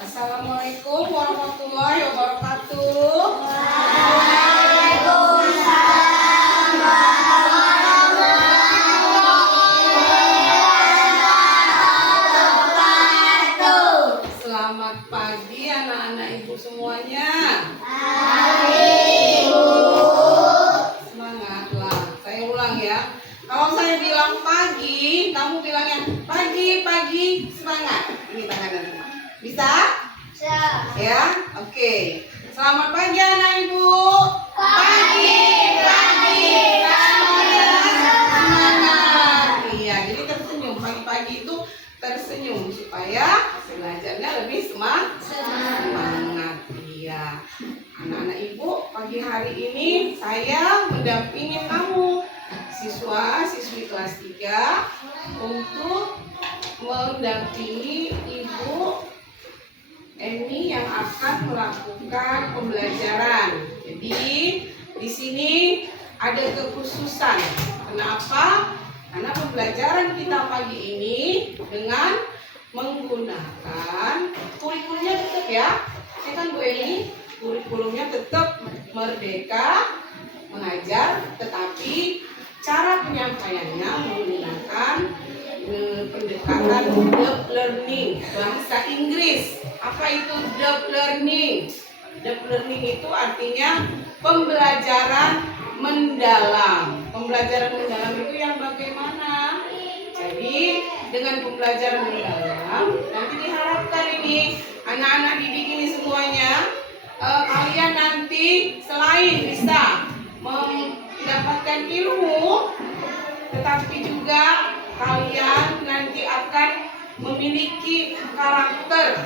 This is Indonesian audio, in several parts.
Assalamualaikum warahmatullahi wabarakatuh. Waalaikumsalam warahmatullahi wabarakatuh. Selamat pagi anak-anak ibu semuanya. Pagi, Bu. Semangatlah. Saya ulang ya. Kalau saya bilang pagi, kamu bilangnya pagi, semangat. Ini tangannya semua. Bisa? Ya, oke. Selamat pagi anak ibu. Pagi, Semangat. Iya, jadi tersenyum. Pagi-pagi itu tersenyum supaya belajarnya lebih semangat. Iya. Anak-anak ibu, pagi hari ini saya mendampingi kamu siswa-siswi kelas 3 untuk mendampingi ibu Eni yang akan melakukan pembelajaran. Jadi di sini ada kekhususan. Kenapa? Karena pembelajaran kita pagi ini dengan menggunakan kurikulumnya tetap ya. Ya kan Bu Eni? Kurikulumnya tetap Merdeka Mengajar, tetapi cara penyampaiannya menggunakan pendekatan deep learning bahasa Inggris. Apa itu deep learning? Deep learning itu artinya pembelajaran mendalam. Pembelajaran mendalam itu yang bagaimana? Jadi dengan pembelajaran mendalam nanti diharapkan ini anak-anak didik ini semuanya kalian nanti selain bisa mendapatkan ilmu, tetapi juga kalian nanti akan memiliki karakter.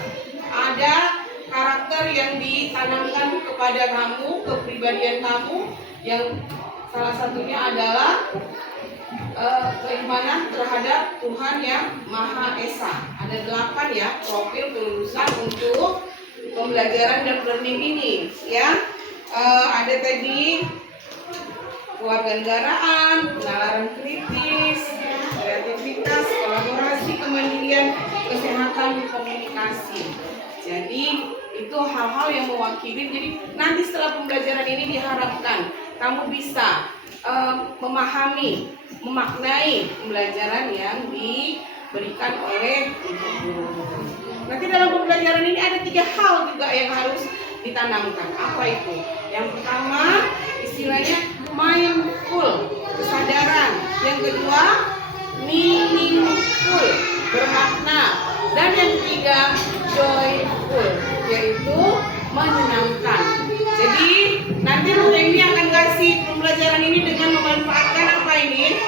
Ada karakter yang ditanamkan kepada kamu, kepribadian kamu, yang salah satunya adalah keimanan terhadap Tuhan yang Maha Esa. Ada 8 ya profil kelulusan untuk pembelajaran dan learning ini ya. Ada tadi kewarganegaraan, penalaran kritis, kreativitas, kolaborasi, kemandirian, kesehatan, komunikasi. Jadi itu hal-hal yang mewakili. Jadi nanti setelah pembelajaran ini diharapkan kamu bisa memahami, memaknai pembelajaran yang diberikan oleh ibu guru. Nanti dalam pembelajaran ini ada 3 hal juga yang harus ditanamkan. Apa itu? Yang pertama istilahnya mindful, kesadaran. Yang kedua meaningful, bermakna. Dan yang ketiga joyful, yaitu menyenangkan. Jadi nanti Bu Eni akan kasih pembelajaran ini dengan memanfaatkan apa ini?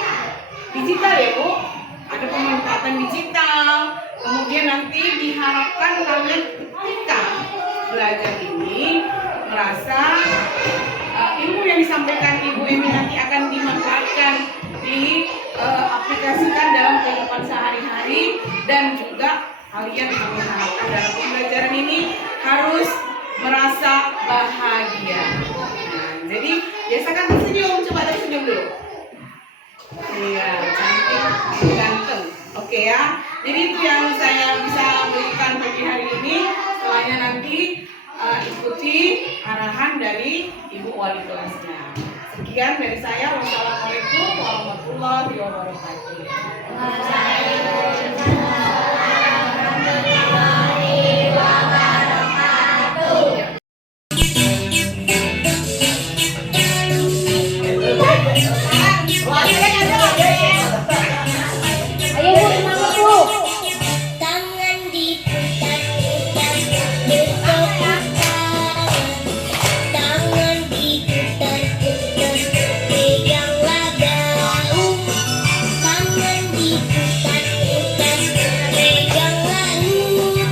Digital ya Bu? Ada pemanfaatan digital. Kemudian nanti diharapkan kalian ketika belajar ini merasa ilmu yang disampaikan Ibu Emi nanti akan dimanfaatkan, diaplikasikan dalam kehidupan sehari-hari, dan juga kalian kami harapkan dalam pembelajaran ini harus merasa bahagia. Nah, jadi biasakan tersenyum, coba tersenyum dulu. Iya, cantik, ganteng. Oke ya. Jadi itu yang saya bisa berikan pagi hari ini. Setelahnya nanti ikuti arahan dari Ibu Wali kelasnya. Sekian dari saya. Wassalamualaikum warahmatullahi wabarakatuh. Ayo Bu, semangat Bu. Tangan diputar-putar, bertepuk tangan diputar-putar, peganglah daun. Tangan diputar-putar, peganglah lutut.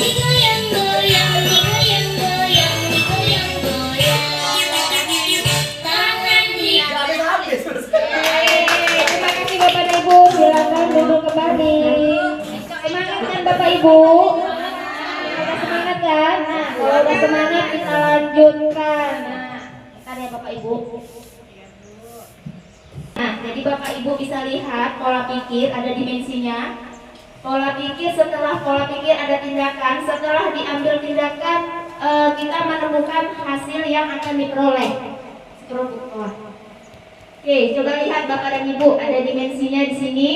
Digoyang-goyang, digoyang-goyang, digoyang-goyang. Tangan Terima kasih Bapak dan Ibu, silakan duduk kembali. Semangat kan Bapak Ibu? Udah semangat kan? Nah, kalau udah semangat kita lanjutkan. Nah, bentar ya Bapak Ibu. Nah, jadi Bapak Ibu bisa lihat pola pikir ada dimensinya. Pola pikir, setelah pola pikir ada tindakan. Setelah diambil tindakan, kita menemukan hasil yang akan diperoleh. Scroll ke bawah. Oke, coba lihat Bapak dan Ibu, ada dimensinya di sini.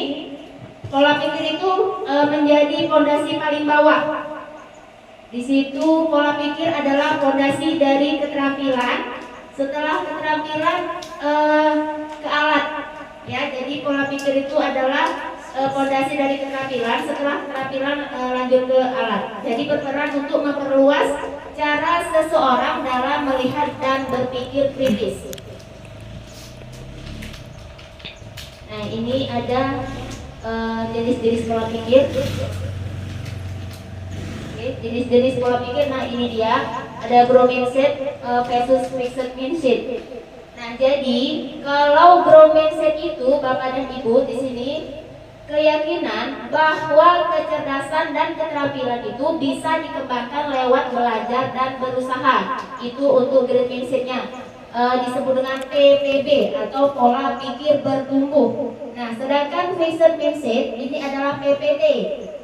Pola pikir itu menjadi fondasi paling bawah. Di situ pola pikir adalah fondasi dari keterampilan. Setelah keterampilan ke alat. Ya, jadi pola pikir itu adalah fondasi dari keterampilan. Setelah keterampilan lanjut ke alat. Jadi berperan untuk memperluas cara seseorang dalam melihat dan berpikir kritis. Nah, ini ada jenis-jenis pola pikir. Oke, jenis-jenis pola pikir. Nah, ini dia. Ada growth mindset versus fixed mindset. Nah, jadi kalau growth mindset itu Bapak dan Ibu di sini keyakinan bahwa kecerdasan dan keterampilan itu bisa dikembangkan lewat belajar dan berusaha. Itu untuk growth mindsetnya. Disebut dengan PPB atau pola pikir bertumbuh. Nah, sedangkan fixed mindset ini adalah PPT,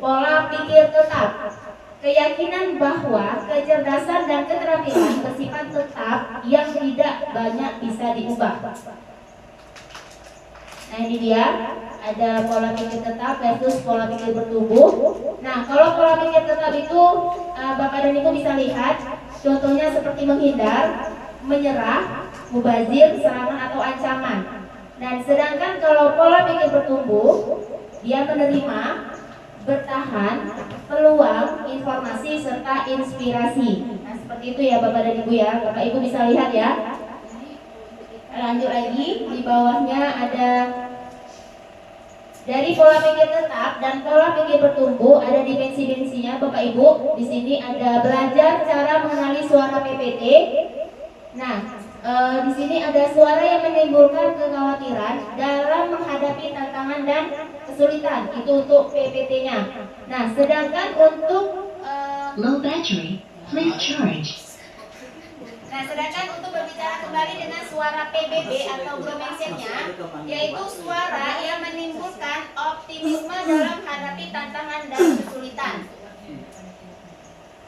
pola pikir tetap. Keyakinan bahwa kecerdasan dan keterampilan bersifat tetap yang tidak banyak bisa diubah. Nah, ini dia, ada pola pikir tetap versus pola pikir bertumbuh. Nah, kalau pola pikir tetap itu Bapak dan Ibu bisa lihat contohnya seperti menghindar, menyerah, mubazir, serangan atau ancaman. Dan sedangkan kalau pola pikir bertumbuh, dia menerima, bertahan, peluang, informasi, serta inspirasi. Nah, seperti itu ya Bapak dan Ibu ya. Bapak Ibu bisa lihat ya. Lanjut lagi, di bawahnya ada dari pola pikir tetap dan pola pikir bertumbuh, ada dimensi-dimensinya Bapak Ibu. Di sini ada belajar cara mengenali suara PPT. Nah, di sini ada suara yang menimbulkan kekhawatiran dalam menghadapi tantangan dan kesulitan. Itu untuk PPT-nya. Nah, sedangkan untuk Low battery. Please charge. Nah, sedangkan untuk berbicara kembali dengan suara PBB atau growth mindset-nya, yaitu suara yang menimbulkan optimisme dalam menghadapi tantangan dan kesulitan.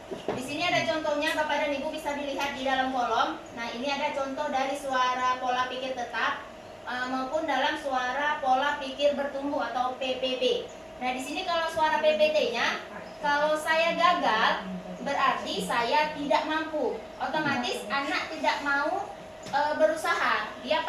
Di sini ada contohnya, Bapak dan Ibu bisa dilihat di dalam kolom. Nah, ini ada contoh dari suara pola pikir tetap maupun dalam suara pola pikir bertumbuh atau PPB. Nah, di sini kalau suara PPT-nya, kalau saya gagal berarti saya tidak mampu. Otomatis anak tidak mau berusaha. Dia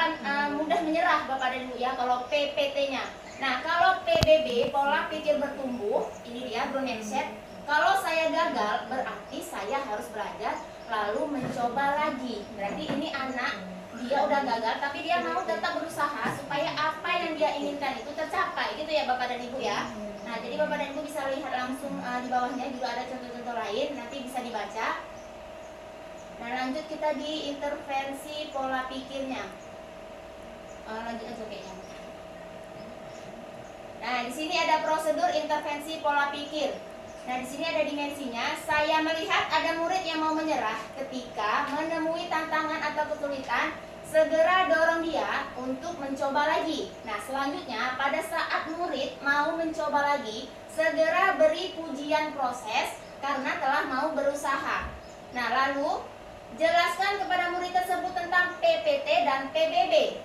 mudah menyerah Bapak dan Ibu ya kalau PPT-nya. Nah, kalau PBB pola pikir bertumbuh, ini dia growth mindset. Kalau saya gagal berarti saya harus belajar lalu mencoba lagi. Berarti ini anak dia udah gagal tapi dia mau tetap berusaha supaya apa yang dia inginkan itu tercapai. Gitu ya Bapak dan Ibu ya. Nah, jadi Bapak dan Ibu bisa lihat langsung di bawahnya juga ada contoh-contoh lain, nanti bisa dibaca. Nah, lanjut kita di intervensi pola pikirnya. Lanjut aja kayaknya. Nah, di sini ada prosedur intervensi pola pikir. Nah, di sini ada dimensinya. Saya melihat ada murid yang mau menyerah ketika menemui tantangan atau kesulitan, segera dorong dia untuk mencoba lagi. Nah, selanjutnya pada saat murid mau mencoba lagi, segera beri pujian proses karena telah mau berusaha. Nah, lalu jelaskan kepada murid tersebut tentang PPT dan PBB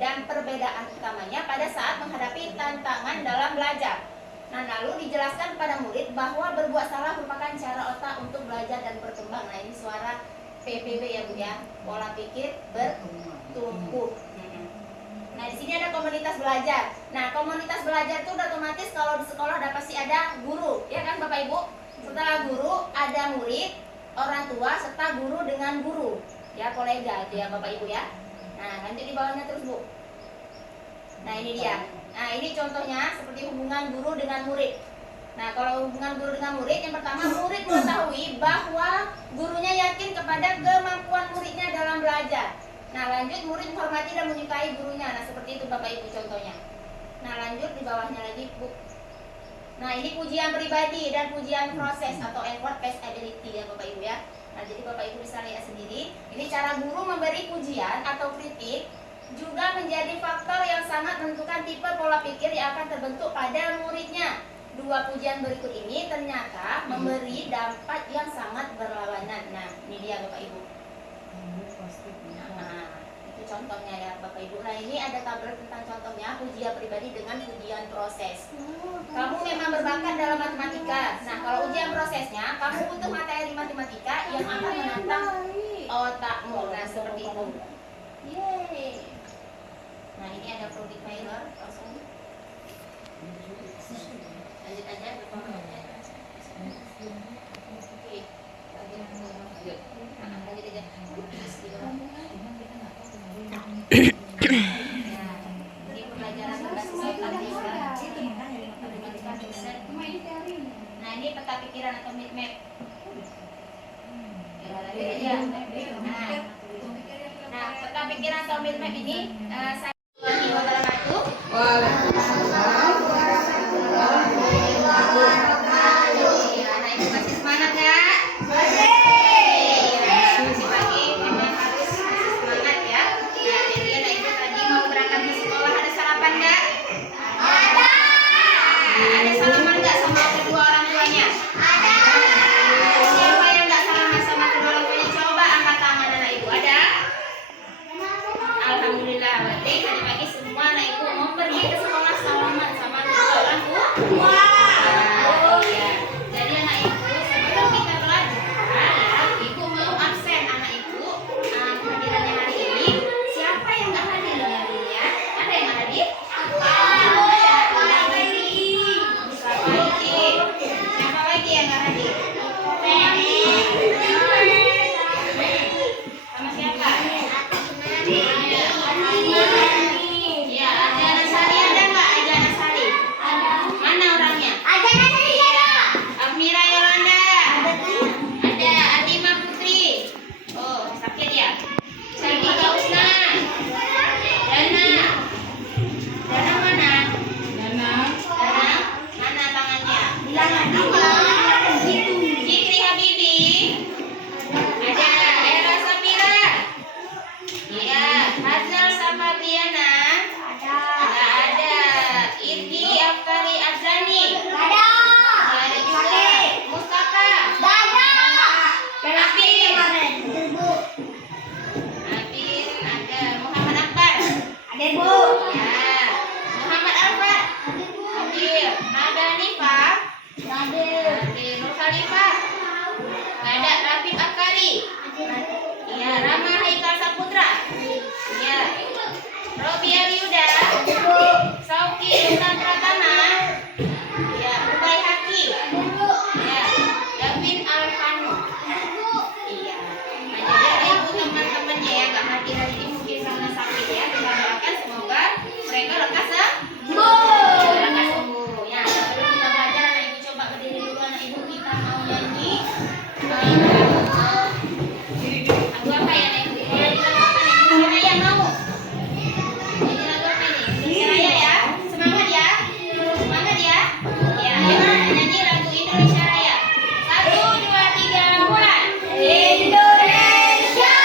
dan perbedaan utamanya pada saat menghadapi tantangan dalam belajar. Nah, lalu dijelaskan kepada murid bahwa berbuat salah merupakan cara otak untuk belajar dan berkembang. Nah, ini suara PPB ya Bu ya, pola pikir bertumbuh. Nah, di sini ada komunitas belajar. Nah, komunitas belajar itu udah otomatis kalau di sekolah udah pasti ada guru, ya kan Bapak Ibu? Setelah guru ada murid, orang tua serta guru dengan guru, ya kolega itu ya Bapak Ibu ya. Nah, lanjut di bawahnya terus Bu. Nah, ini dia. Nah, ini contohnya seperti hubungan guru dengan murid. Nah, kalau hubungan guru dengan murid, yang pertama murid mengetahui bahwa gurunya yakin kepada kemampuan muridnya dalam belajar. Nah, lanjut murid menghormati dan menyukai gurunya. Nah, seperti itu Bapak Ibu contohnya. Nah, lanjut di bawahnya lagi Bu. Nah, ini pujian pribadi dan pujian proses atau effort based ability ya Bapak Ibu ya. Nah, jadi Bapak Ibu bisa lihat sendiri. Ini cara guru memberi pujian atau kritik juga menjadi faktor yang sangat menentukan tipe pola pikir yang akan terbentuk pada muridnya. dua pujian berikut ini ternyata memberi dampak yang sangat berlawanan. Nah, ini dia Bapak Ibu. Nah, itu contohnya ya Bapak Ibu. Nah, ini ada tabel tentang contohnya pujian pribadi dengan pujian proses. Kamu memang berbakat dalam matematika. Nah, kalau ujian prosesnya, kamu butuh materi matematika yang akan menantang otakmu. Nah, seperti itu. Yeay. Nah, ini ada produk Mailer langsung. Lanjut aja. Oke. Lanjut. Nah, lanjut aja. Ini pembelajaran berbasis matematika. Nah, ini peta pikiran atau mind map. Nah, peta pikiran atau mind map ini saya Indonesia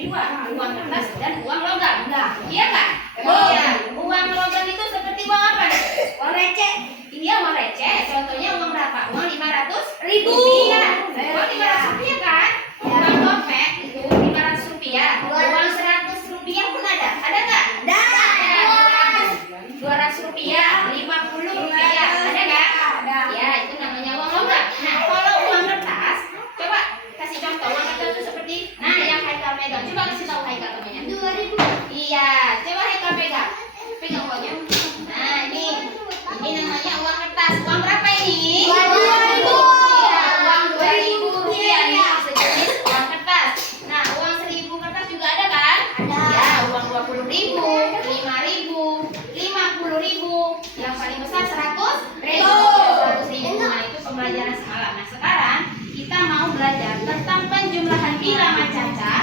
jadi dua, uang kertas dan uang logam. Iya kan? Iya. Uang logam itu seperti uang apa? Uang receh. Iya, uang receh. Contohnya uang berapa? Uang 500.000. Uang 500 rupiah kan? Uang dompet itu 500 rupiah. Uang 100 rupiah pun ada. Ada nggak? Ada. 200 rupiah, 50 rupiah. Ada nggak? Ada. Ya, itu namanya uang logam. Nah, kalau uang kertas, coba kasih contoh uang kertas itu seperti, nah yang Haikal pegang. Coba kasih tahu Haikal namanya. 2.000. Iya, coba Haikal pegang. Pegang uangnya. Nah, ini namanya uang kertas. Uang berapa ini? 2.000. Iya, uang 2.000 rupiah nih sejenis uang kertas. Nah, uang 1.000 kertas juga ada kan? Ada. Ya, uang 20.000, 5.000, 50.000. Yang paling besar 100.000. 100.000. Nah, itu pembelajaran semalam. Nah, sekarang kita mau belajar tentang penjumlahan bilangan cacah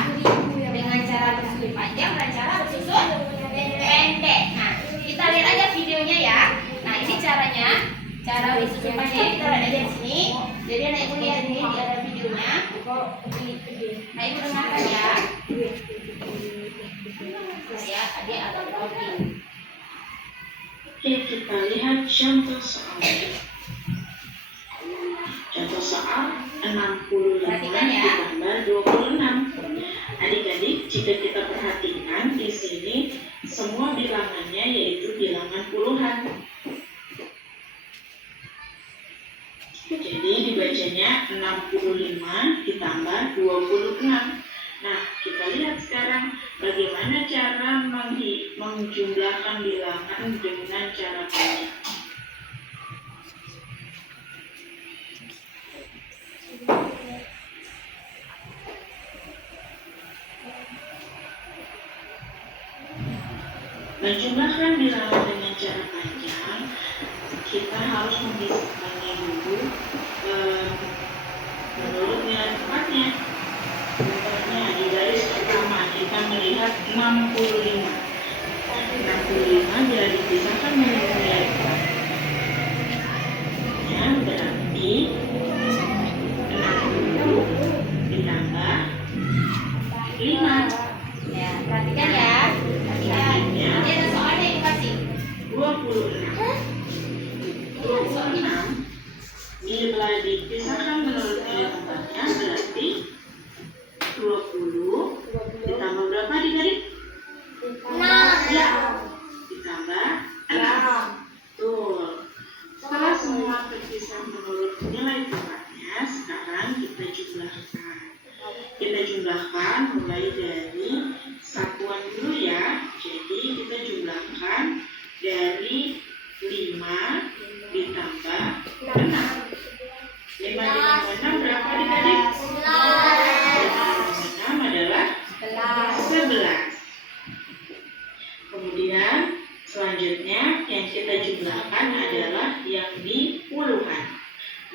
dengan cara bersusun panjang dan cara bersusun pendek. Nah, kita lihat aja videonya ya. Nah, ini caranya. Cara bersusun panjang kita lihat aja di sini. Jadi anak ibu lihat ini di ada videonya. Nah, ibu dengarkan ya. Ya, adik agak grogi. Oke, kita lihat contoh soal. Contoh soal 65 Perhatikan ya. ditambah 26. Adik-adik, jika kita perhatikan di sini semua bilangannya yaitu bilangan puluhan. Jadi dibacanya 65 ditambah 26. Nah, kita lihat sekarang bagaimana cara menjumlahkan bilangan dengan cara banyak. Menjumlahkan bilangan dengan cara panjang, kita harus memisahkannya dulu menurut nilai tempatnya. Contohnya di garis pertama kita melihat 65. 65 bila dipisahkan menurut nilai tempatnya berarti 60 ditambah 5. Ya, perhatikan ya. Perhatikan. Ini ada soalnya yang kasih. 26. 26 bila dipisahkan menurut nilai tempatnya berarti 20 ditambah berapa adik-adik? 6. Ya, ditambah 6. Betul. Setelah semua terpisah menurut nilai tempatnya, sekarang kita jumlahkan. Kita jumlahkan mulai dari satuan dulu ya. Jadi kita jumlahkan dari 5 ditambah 6. 5 ditambah 6 berapa adik-adik? 6 adalah 11. Kemudian selanjutnya yang kita jumlahkan adalah yang di puluhan.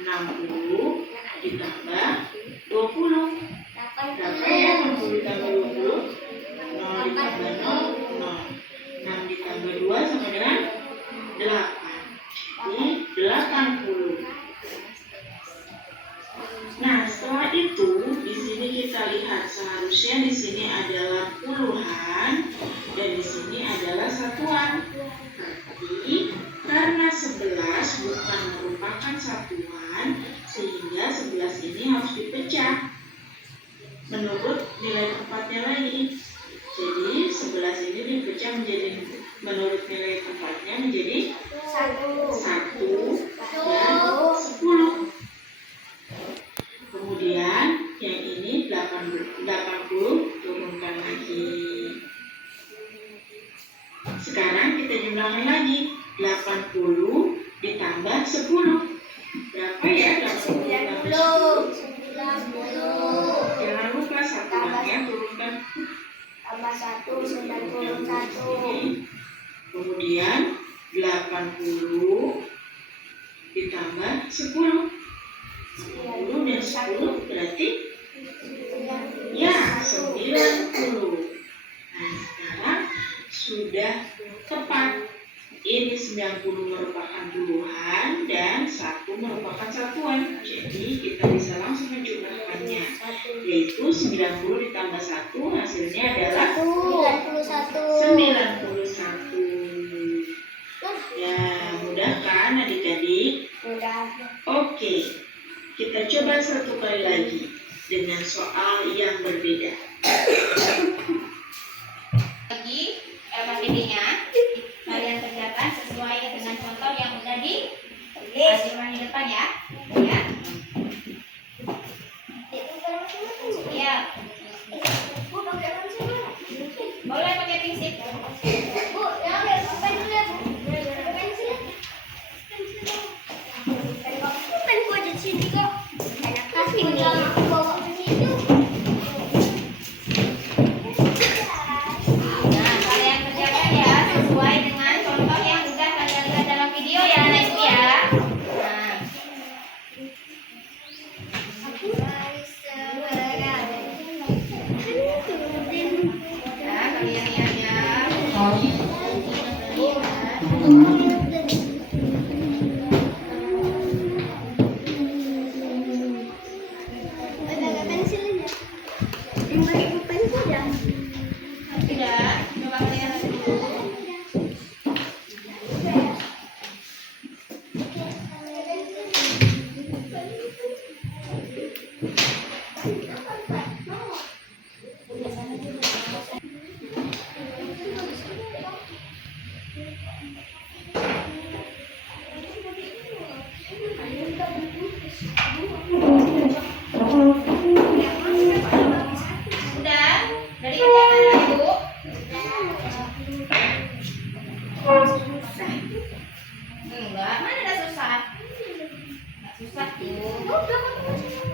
60 ditambah 20. Berapa ya 60 ditambah 20? 0 ditambah 0, 0. 6 ditambah 2 sama dengan 8. Jadi 80. Nah, setelah itu di sini kita lihat seharusnya di sini adalah puluhan dan di sini adalah satuan. Tapi karena 11 bukan merupakan satuan, sehingga 11 ini harus dipecah menurut nilai tempatnya lagi. Jadi 11 ini dipecah menjadi menurut nilai tempatnya menjadi 1 dan 10. Kemudian yang ini 80 turunkan lagi. Sekarang kita jumlahkan lagi. 80 ditambah 10. Berapa ya 80 ditambah 10? 90. Jangan lupa satuannya turunkan. Tambah 1, 91. Kemudian 80 ditambah 10. 10 dan 10 berarti ya 90. Nah, sekarang sudah tepat. Ini 90 merupakan puluhan dan 1 merupakan satuan. Jadi kita bisa langsung menjumlahkannya, yaitu 90 ditambah 1 hasilnya hasilnya adalah 91. 91. Ya, mudah kan adik-adik? Udah. Oke, kita coba satu kali lagi dengan soal yang berbeda. Lagi LKPD-nya kalian kerjakan sesuai dengan contoh yang udah diajarkan di depan ya. Ya. Iya. Boleh pakai pensil. Bu, ya ambil pen dulu ya, Bu. Pakai pensil ya. Pen gua di sini kok. Enak kasih bawa ke situ. Nah, kalian kerjakan ya sesuai dengan contoh yang udah kalian lihat dalam video ya, anak ibu ya. Nah, ya kalian lihat ya. Sudah, coba kalian lihat dulu. Sudah, dari kerjaan ibu. Enggak, mana ada susah? Enggak susah tuh.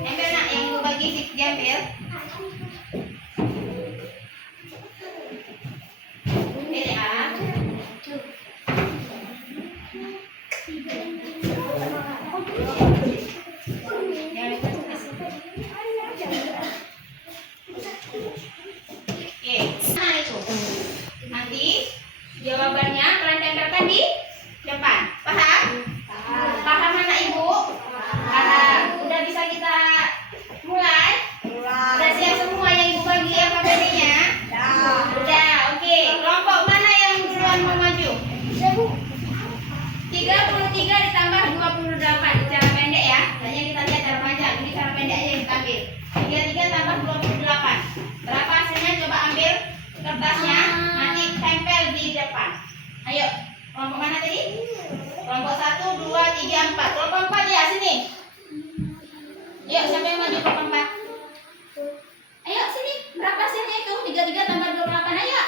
Ambil nak yang ibu bagi diambil. Ambil ya. Jangan lupa tulis. Oke, nah itu. Nanti jawabannya kalian tempelkan di depan. Paham? Paham anak ibu? Paham. Udah bisa kita mulai? Udah siap semua yang ibu bagi LKPD-nya? Udah, oke. Kelompok mana yang duluan mau maju? 33 ditambah 28 cara pendek ya. Tanya kita lihat cara panjang. Ini cara pendek aja yang kita ambil. 33 tambah 28. Berapa hasilnya? Coba ambil kertasnya, nanti tempel di depan. Ayo, kelompok mana tadi? Kelompok 1, 2, 3, 4. Kelompok 4 ya, sini. Yuk, siapa yang maju kelompok 4? Ayo, sini. Berapa hasilnya itu? 33 tambah 28. Ayo.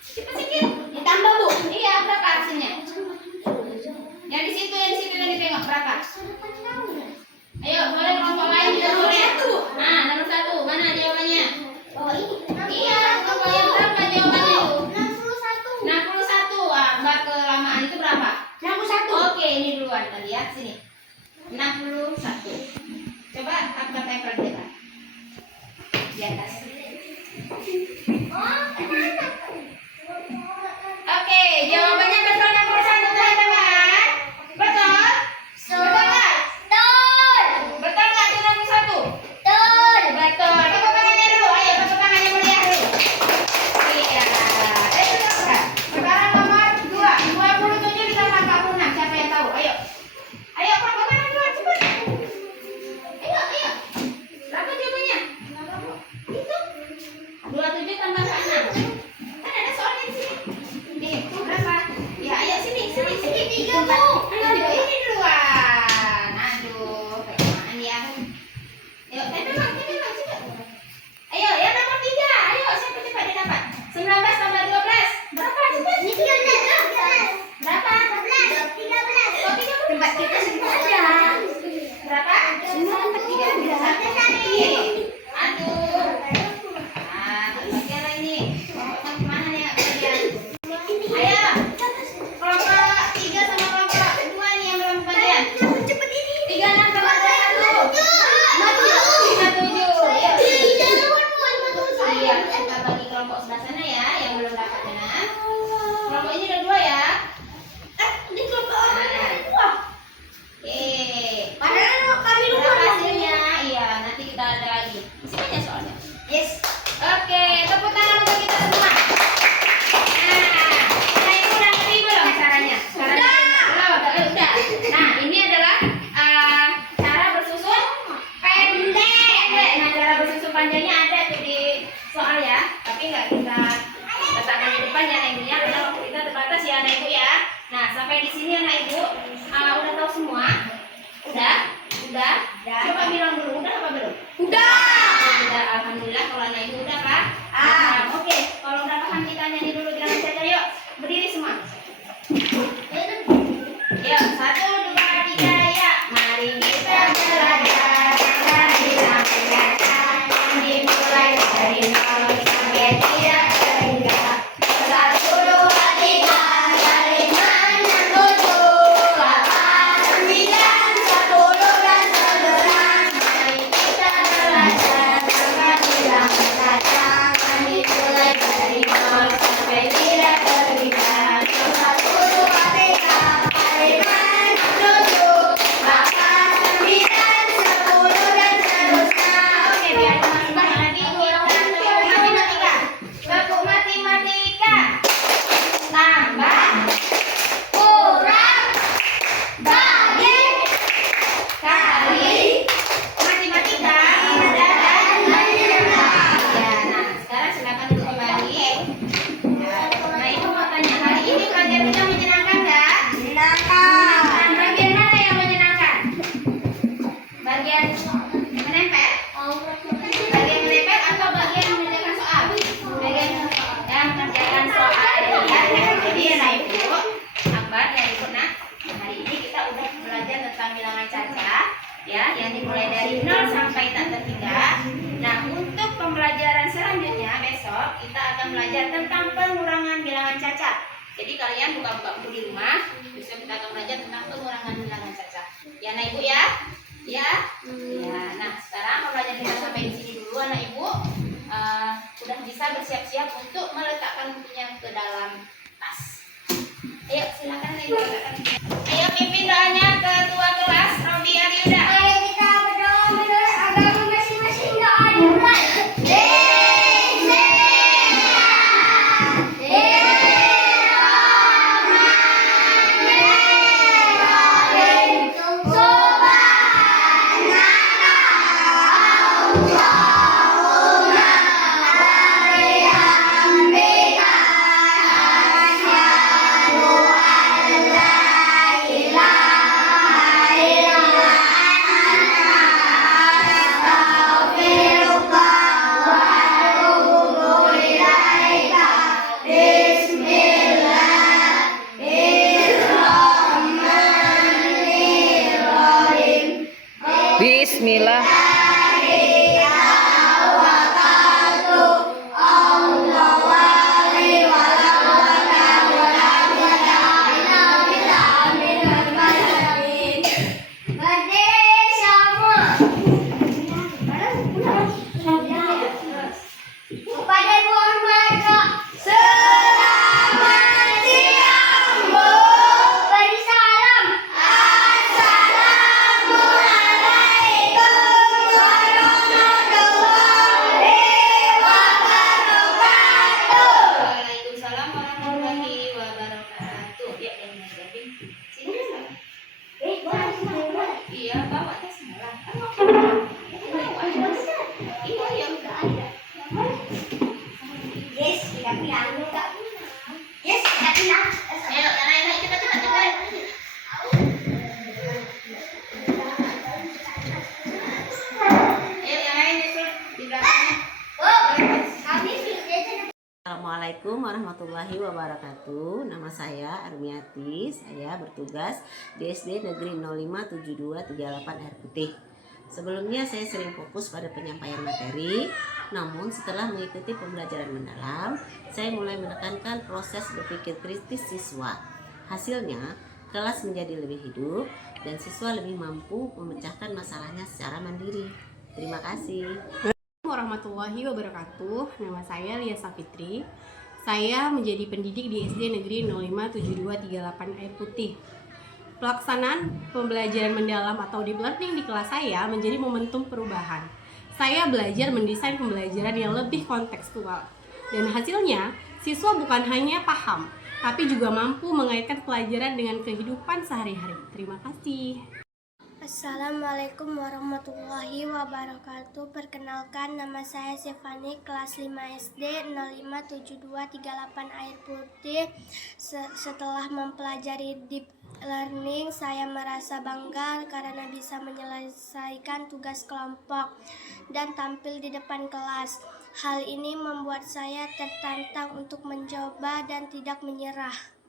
Cepat sedikit. Ditambah, Bu. Iya, berapa hasilnya? Yang di situ yang ditengok berapa? Ayo, boleh kelompok lain juga boleh. Nah, nomor 1. Mana jawabannya? Oh, ini. Iya, kelompok yang berapa jawabannya itu? 61. 61. Ah, enggak kelamaan itu berapa? 61. Oke, ini duluan tadi ya, sini. 61. Coba aku tempel kita. Di atas. Oke, jawabannya betul 61 teman-teman. Betul? Betul nggak? Betul nggak tuh 61? Betul. Tepuk tangannya dulu. Ayo, tepuk tangannya meriah dulu. Iya. Sudah. Sekarang nomor 2. 27 ditambah 46. Siapa yang tahu? Ayo. Ayo, kelompok mana dulu? Cepat. Ayo. Berapa jawabannya? Itu. 27 tambah 46. Kan ada soalnya di sini. Berapa? bilangan cacah ya, yang dimulai dari 0 sampai tak terhingga. Nah, untuk pembelajaran selanjutnya besok kita akan belajar tentang pengurangan bilangan cacat. Jadi kalian buka-buka buku di rumah, besok kita akan belajar tentang pengurangan bilangan cacat. Ya, anak ibu ya? Ya? Ya. Nah, sekarang pembelajaran kita sampai di sini dulu, anak ibu. Udah bisa bersiap-siap untuk meletakkan bukunya ke dalam tas. Ayo, silakan anak ibu letakkan. Ayo pimpin doanya ketua kelas Robi Aryuda. Mari kita berdoa menurut agama masing-masing. Doa dimulai. Bismillah. Kepada Ibu Armada, selamat siang Bu. Beri salam. Assalamualaikum warahmatullahi wabarakatuh. Waalaikumsalam warahmatullahi wabarakatuh. Ya, yang jadi sini salah. Iya, bawa tasnya lah. Iya, ya udah ada. Yes, kita bilang enggak. Yes, kita bilang. Ayo, anak-anak cepat. Ayo, yang lain nyusul di belakangnya. Kami sudah. Assalamualaikum warahmatullahi wabarakatuh. Nama saya Armiati. Saya bertugas di SD Negeri 057238 Air Putih. Sebelumnya saya sering fokus pada penyampaian materi, namun setelah mengikuti pembelajaran mendalam, saya mulai menekankan proses berpikir kritis siswa. Hasilnya, kelas menjadi lebih hidup dan siswa lebih mampu memecahkan masalahnya secara mandiri. Terima kasih. Warahmatullahi wabarakatuh. Nama saya Lia Safitri. Saya menjadi pendidik di SD Negeri 057238 Air Putih. Pelaksanaan pembelajaran mendalam atau deep learning di kelas saya menjadi momentum perubahan. Saya belajar mendesain pembelajaran yang lebih kontekstual. Dan hasilnya, siswa bukan hanya paham, tapi juga mampu mengaitkan pelajaran dengan kehidupan sehari-hari. Terima kasih. Assalamualaikum warahmatullahi wabarakatuh. Perkenalkan, nama saya Stefani, kelas 5 SD 057238 Air Putih. Setelah mempelajari deep learning, saya merasa bangga karena bisa menyelesaikan tugas kelompok dan tampil di depan kelas. Hal ini membuat saya tertantang untuk mencoba dan tidak menyerah.